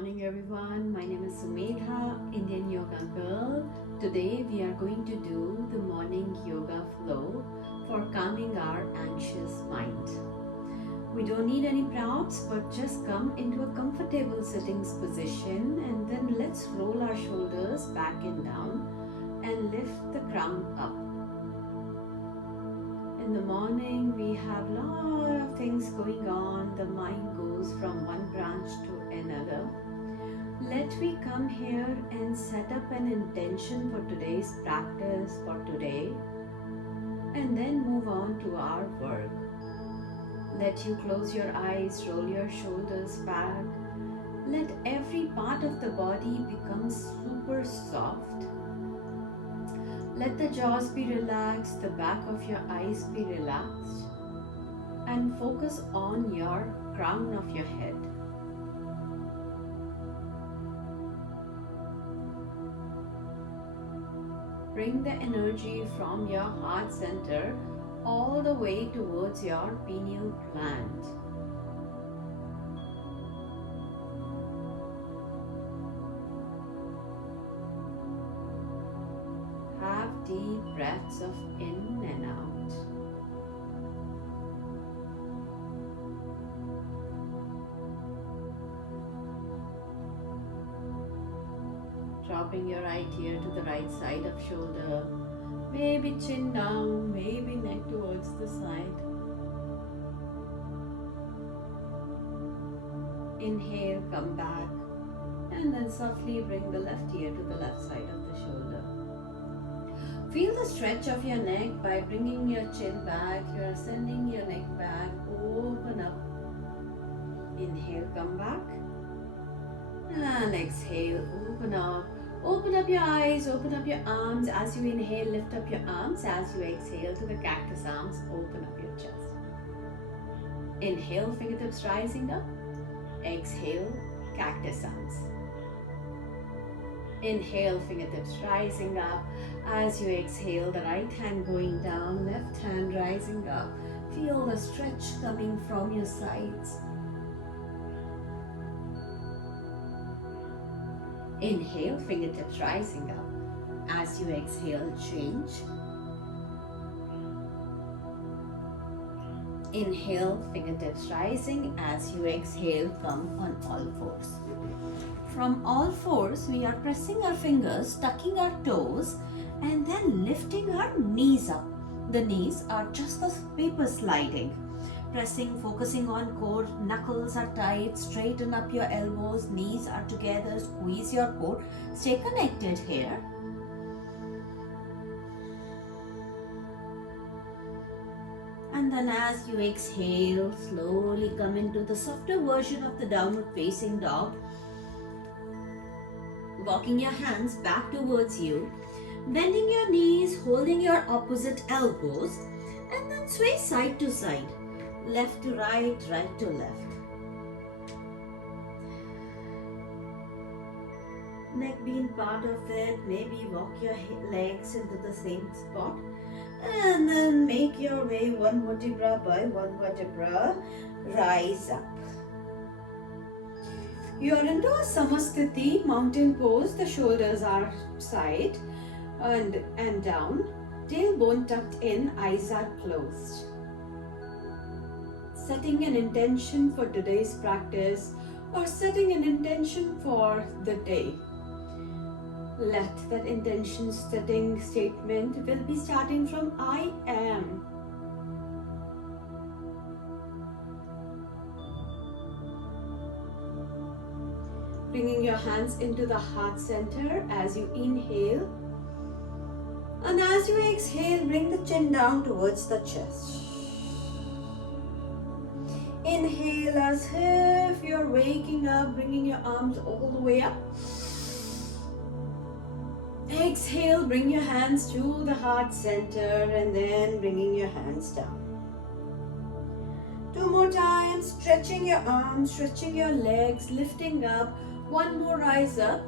morning everyone. My name is Sumedha, Indian Yoga Girl. Today we are going to do the morning yoga flow for calming our anxious mind. We don't need any props, but just come into a comfortable sitting position and then let's roll our shoulders back and down and lift the crown up. In the morning, we have a lot of things going on. The mind goes from one branch to another. Let me come here and set up an intention for today's practice for today and then move on to our work. Let you close your eyes, roll your shoulders back. Let every part of the body become super soft. Let the jaws be relaxed, the back of your eyes be relaxed, and focus on your crown of your head. Bring the energy from your heart center all the way towards your pineal gland. Deep breaths of in and out. Dropping your right ear to the right side of shoulder. Maybe chin down, maybe neck towards the side. Inhale, come back. And then softly bring the left ear to the left side of the shoulder. Feel the stretch of your neck by bringing your chin back. You're sending your neck back. Open up. Inhale, come back. And exhale, open up. Open up your eyes, open up your arms. As you inhale, lift up your arms. As you exhale to the cactus arms, open up your chest. Inhale, fingertips rising up. Exhale, cactus arms. Inhale, fingertips rising up. As you exhale, the right hand going down, left hand rising up. Feel the stretch coming from your sides. Inhale, fingertips rising up. As you exhale, change. Inhale, fingertips rising. As you exhale, come on all fours. From all fours, we are pressing our fingers, tucking our toes, and then lifting our knees up. The knees are just the paper sliding. Pressing, focusing on core, knuckles are tight, straighten up your elbows, knees are together, squeeze your core. Stay connected here. And then as you exhale, slowly come into the softer version of the downward facing dog. Walking your hands back towards you, bending your knees, holding your opposite elbows, and then sway side to side, left to right, right to left. Neck being part of it, maybe walk your legs into the same spot, and then make your way one vertebra by one vertebra, rise up. You are into a Samasthiti, mountain pose. The shoulders are side and down. Tailbone tucked in, eyes are closed. Setting an intention for today's practice or setting an intention for the day. Let that intention setting statement will be starting from I am. Bringing your hands into the heart center as you inhale. And as you exhale, bring the chin down towards the chest. Inhale as if you're waking up, bringing your arms all the way up. Exhale, bring your hands to the heart center and then bringing your hands down. Two more times, stretching your arms, stretching your legs, lifting up. One more, rise up.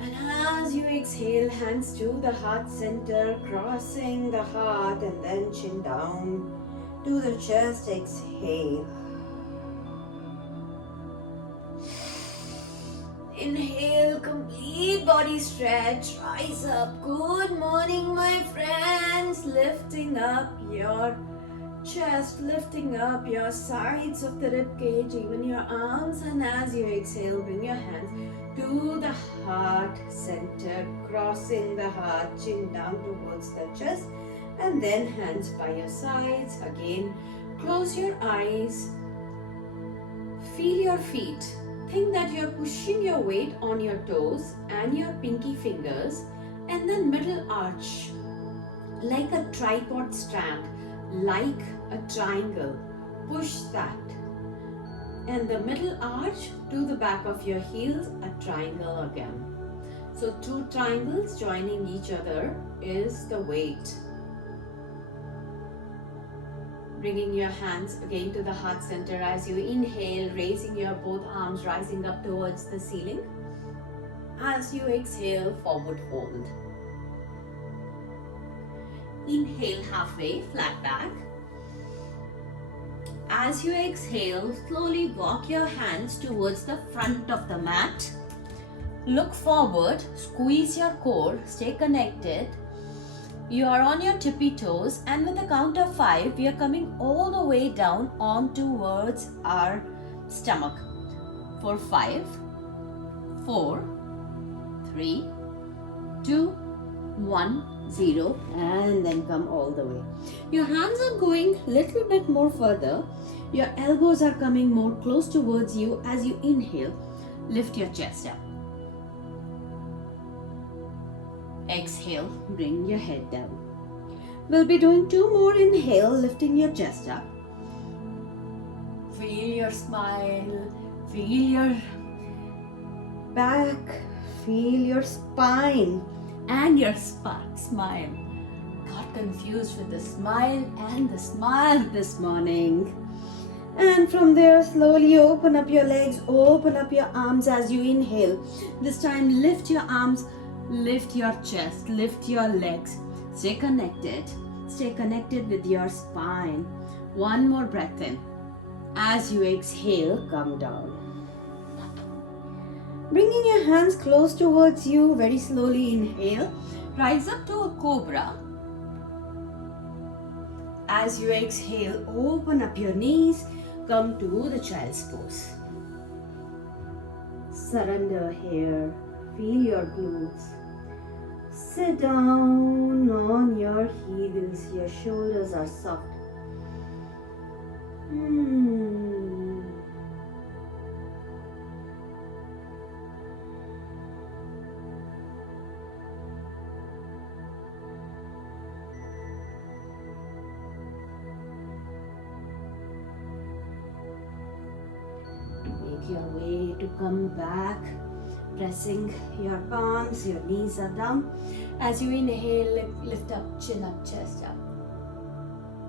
And as you exhale, hands to the heart center, crossing the heart and then chin down to the chest. Exhale. Inhale, complete body stretch. Rise up. Good morning, my friends. Lifting up your chest, lifting up your sides of the rib cage, even your arms. And as you exhale, bring your hands to the heart center, crossing the heart, chin down towards the chest. And then hands by your sides. Again, close your eyes. Feel your feet. Think that you're pushing your weight on your toes and your pinky fingers, and then middle arch like a tripod stand, like a triangle. Push that. And the middle arch to the back of your heels, a triangle again. So 2 triangles joining each other is the weight. Bringing your hands again to the heart center as you inhale, raising your both arms, rising up towards the ceiling. As you exhale, forward fold. Inhale halfway, flat back. As you exhale, slowly walk your hands towards the front of the mat. Look forward, squeeze your core, stay connected. You are on your tippy toes, and with the count of 5, we are coming all the way down on towards our stomach. For 5, 4, 3, 2, 1, 0, and then come all the way. Your hands are going a little bit more further. Your elbows are coming more close towards you. As you inhale, lift your chest up. Exhale, bring your head down. We'll be doing 2 more inhale, lifting your chest up. Feel your smile, feel your back, feel your spine and your smile. Got confused with the smile and the smile this morning. And from there, slowly open up your legs, open up your arms as you inhale. This time, lift your arms, lift your chest, lift your legs. Stay connected with your spine. 1 more breath in. As you exhale, come down. Bringing your hands close towards you, very slowly inhale. Rise up to a cobra. As you exhale, open up your knees. Come to the child's pose. Surrender here. Feel your glutes. Sit down on your heels. Your shoulders are soft. Make your way to come back. Pressing your palms, your knees are down. As you inhale, lift up, chin up, chest up.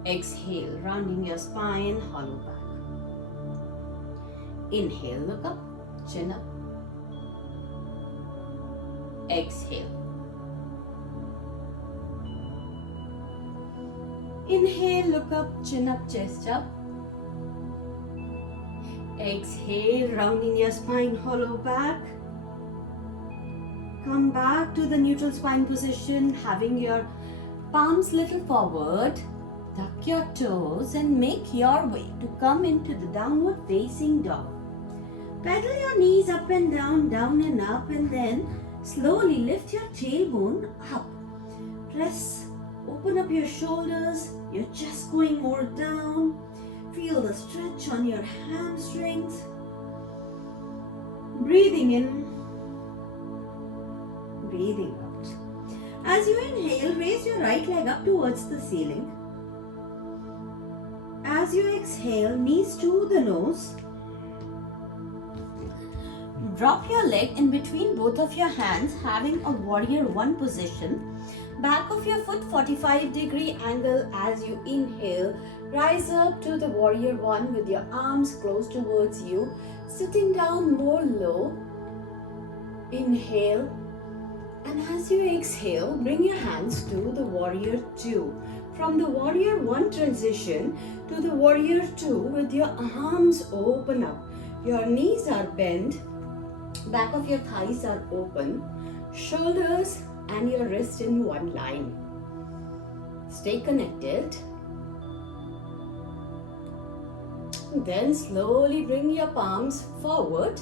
Exhale, rounding your spine, hollow back. Inhale, look up, chin up. Exhale. Inhale, look up, chin up, chest up. Exhale, rounding your spine, hollow back. Come back to the neutral spine position, having your palms little forward. Tuck your toes and make your way to come into the downward facing dog. Pedal your knees up and down and up, and then slowly lift your tailbone up. Press, open up your shoulders, your chest going more down. Feel the stretch on your hamstrings. Breathing in, breathing out. As you inhale, raise your right leg up towards the ceiling. As you exhale, knees to the nose. Drop your leg in between both of your hands, having a warrior 1 position. Back of your foot 45-degree angle as you inhale. Rise up to the warrior 1 with your arms close towards you. Sitting down more low. Inhale. And as you exhale, bring your hands to the warrior 2. From the warrior 1 transition to the warrior 2 with your arms open up. Your knees are bent. Back of your thighs are open, shoulders and your wrist in one line. Stay connected. Then slowly bring your palms forward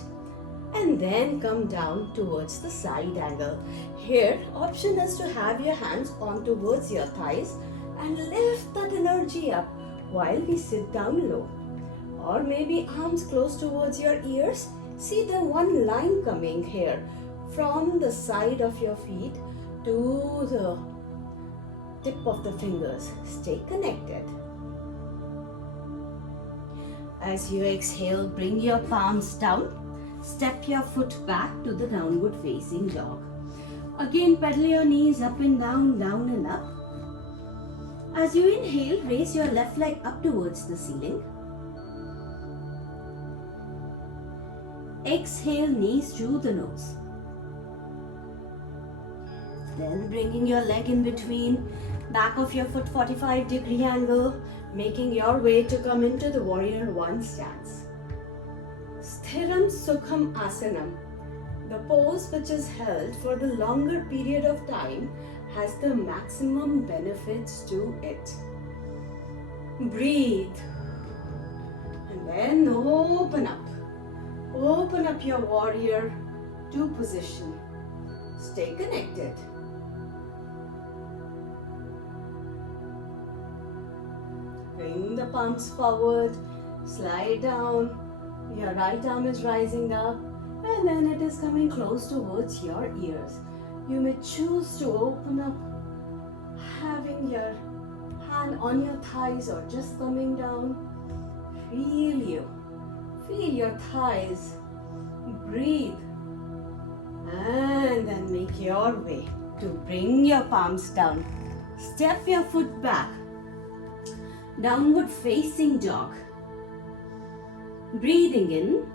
and then come down towards the side angle. Here, option is to have your hands on towards your thighs and lift that energy up while we sit down low. Or maybe arms close towards your ears. See the one line coming here from the side of your feet to the tip of the fingers. Stay connected. As you exhale, bring your palms down. Step your foot back to the downward facing dog. Again, pedal your knees up and down, down and up. As you inhale, raise your left leg up towards the ceiling. Exhale, knees to the nose. Then bringing your leg in between, back of your foot 45-degree angle, making your way to come into the warrior one stance. Sthiram Sukham Asanam. The pose which is held for the longer period of time has the maximum benefits to it. Breathe. And then open up. Open up your warrior two position. Stay connected. Bring the palms forward, slide down. Your right arm is rising up and then it is coming close towards your ears. You may choose to open up, having your hand on your thighs or just coming down. Feel your thighs. Breathe. And then make your way to bring your palms down. Step your foot back. Downward facing dog. Breathing in.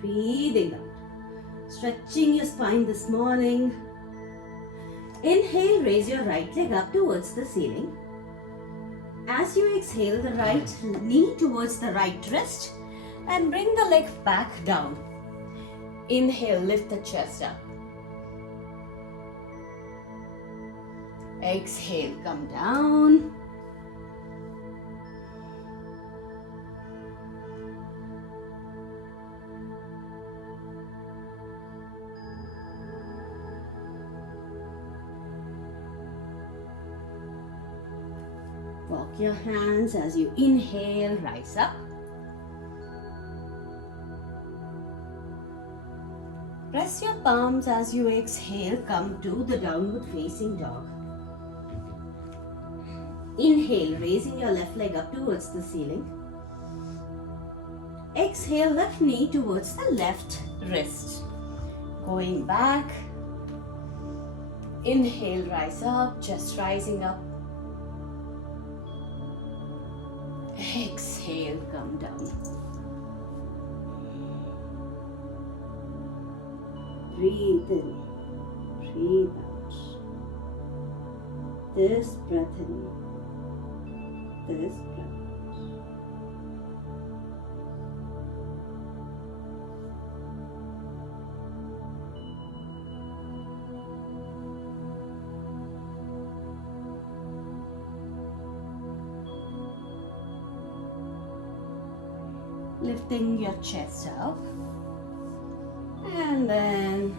Breathing out. Stretching your spine this morning. Inhale, raise your right leg up towards the ceiling. As you exhale, the right knee towards the right wrist and bring the leg back down. Inhale, lift the chest up. Exhale, come down. Walk your hands as you inhale, rise up. Press your palms as you exhale, come to the downward facing dog. Inhale, raising your left leg up towards the ceiling. Exhale, left knee towards the left wrist. Going back. Inhale, rise up, just rising up. Exhale, come down. Breathe in, breathe out. This breath in, this breath out. Lifting your chest up and then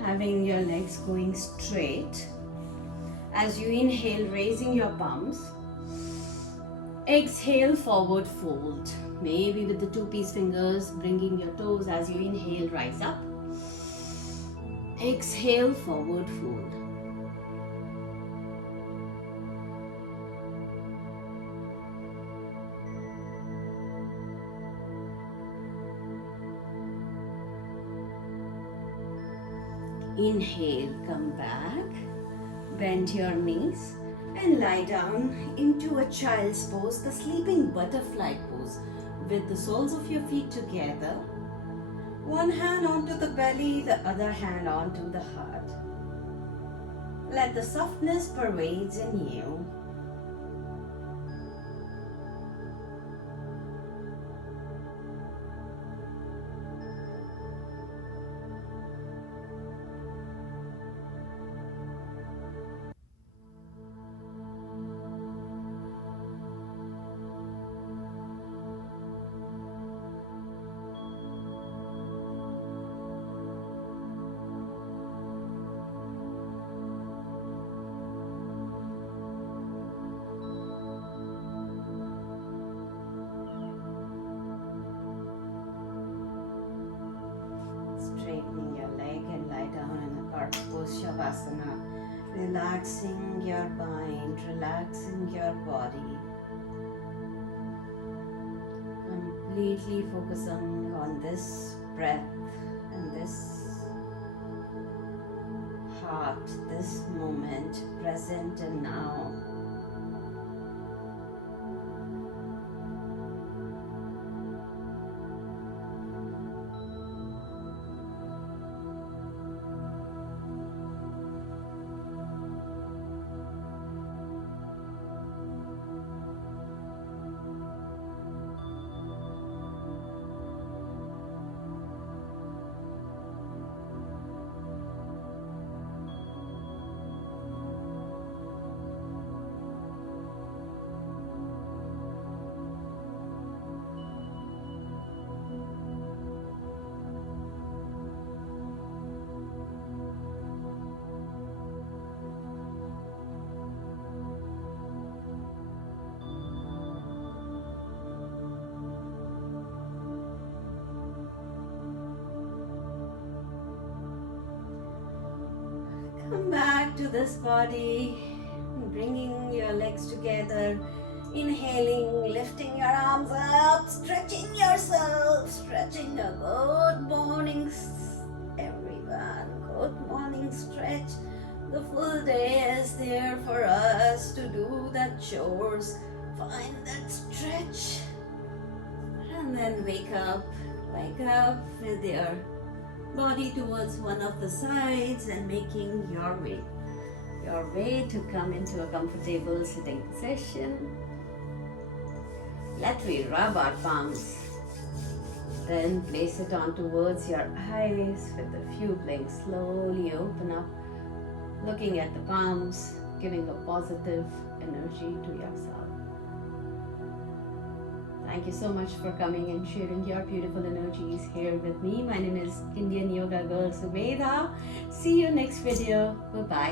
having your legs going straight. As you inhale, raising your palms. Exhale, forward fold. Maybe with the two-piece fingers, bringing your toes as you inhale, rise up. Exhale, forward fold. Inhale, come back, bend your knees and lie down into a child's pose, the sleeping butterfly pose, with the soles of your feet together. One hand onto the belly, the other hand onto the heart. Let the softness pervade in you. our post Shavasana, relaxing your mind, relaxing your body, completely focusing on this breath and this heart, this moment, present and now. Come back to this body, bringing your legs together, inhaling, lifting your arms up, stretching yourself, stretching. A good morning, everyone. Good morning stretch. The full day is there for us to do that chores. Find that stretch and then wake up with your body towards one of the sides and making your way to come into a comfortable sitting position. Let me rub our palms, then place it on towards your eyes with a few blinks. Slowly open up, looking at the palms, giving a positive energy to yourself. Thank you so much for coming and sharing your beautiful energies here with me. My name is Indian Yoga Girl Subedha. See you next video. Bye-bye.